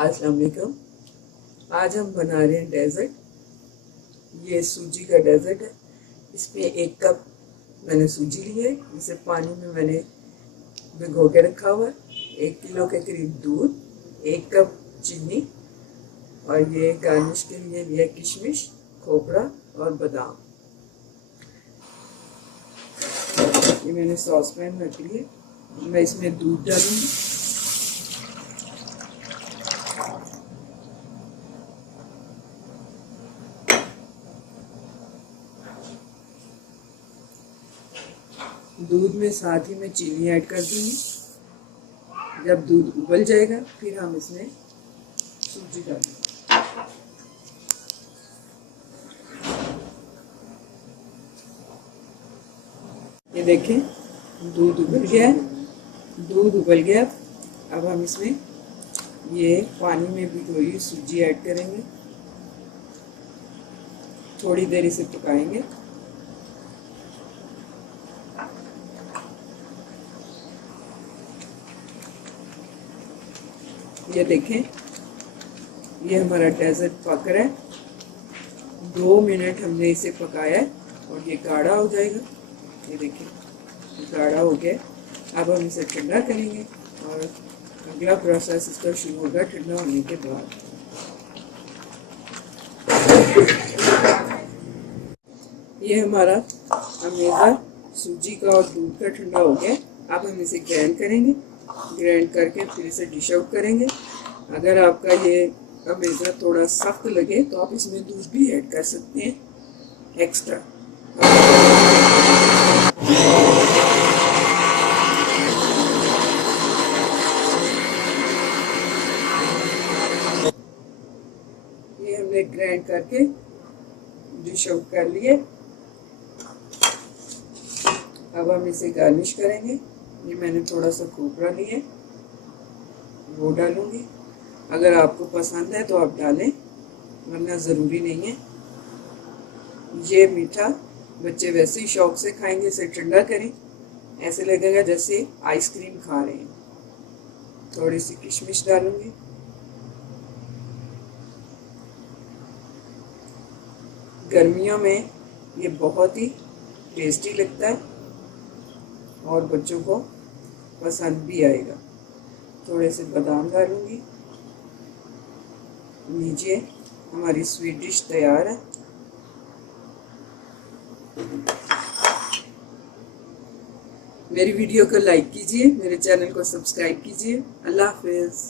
अस्सलाम वालेकुम। आज हम बना रहे हैं डेजर्ट। ये सूजी का डेजर्ट है। इसमें 1 कप मैंने सूजी ली है। इसे पानी में मैंने भिगो के रखा हुआ है। 1 किलो के करीब दूध, 1 कप चीनी और ये गार्निश के लिए लिया किशमिश, खोपरा और बादाम। ये मैंने सॉस पैन रख लिया। मैं इसमें दूध डालूंगी। दूध में साथ ही में चीनी ऐड कर दूंगी। जब दूध उबल जाएगा फिर हम इसमें सूजी डालेंगे। ये देखें, दूध उबल गया है। दूध उबल गया। अब हम इसमें ये पानी में भिगोई सूजी ऐड करेंगे। थोड़ी देर इसे पकाएंगे। ये देखें, ये हमारा डेजर्ट पक रहा है। 2 मिनट हमने इसे पकाया है और ये गाढ़ा हो जाएगा। ये देखें, गाढ़ा हो गया। अब हम इसे ठंडा करेंगे और अगला प्रोसेस इसका शुरू होगा ठंडा होने के बाद। ये हमारा अमेज़ा सूजी का और दूध का ठंडा हो गया। अब हम इसे ग्राइंड करेंगे। ग्राइंड करके फिर इसे डिश आउट करेंगे। अगर आपका ये अमेज़ा थोड़ा सख्त लगे तो आप इसमें दूध भी ऐड कर सकते हैं एक्स्ट्रा। ये हमने ग्राइंड करके डिश आउट कर लिए। अब हम इसे गार्निश करेंगे। ये मैंने थोड़ा सा खोपरा लिया, वो डालूंगी। अगर आपको पसंद है तो आप डालें, वरना ज़रूरी नहीं है। ये मीठा बच्चे वैसे ही शौक से खाएंगे। इसे ठंडा करें, ऐसे लगेगा जैसे आइसक्रीम खा रहे हैं। थोड़ी सी किशमिश डालूंगी। गर्मियों में ये बहुत ही टेस्टी लगता है और बच्चों को पसंद भी आएगा। थोड़े से बादाम डालूंगी। लीजिए, हमारी स्वीट डिश तैयार है। मेरी वीडियो को लाइक कीजिए, मेरे चैनल को सब्सक्राइब कीजिए। अल्लाह हाफिज़।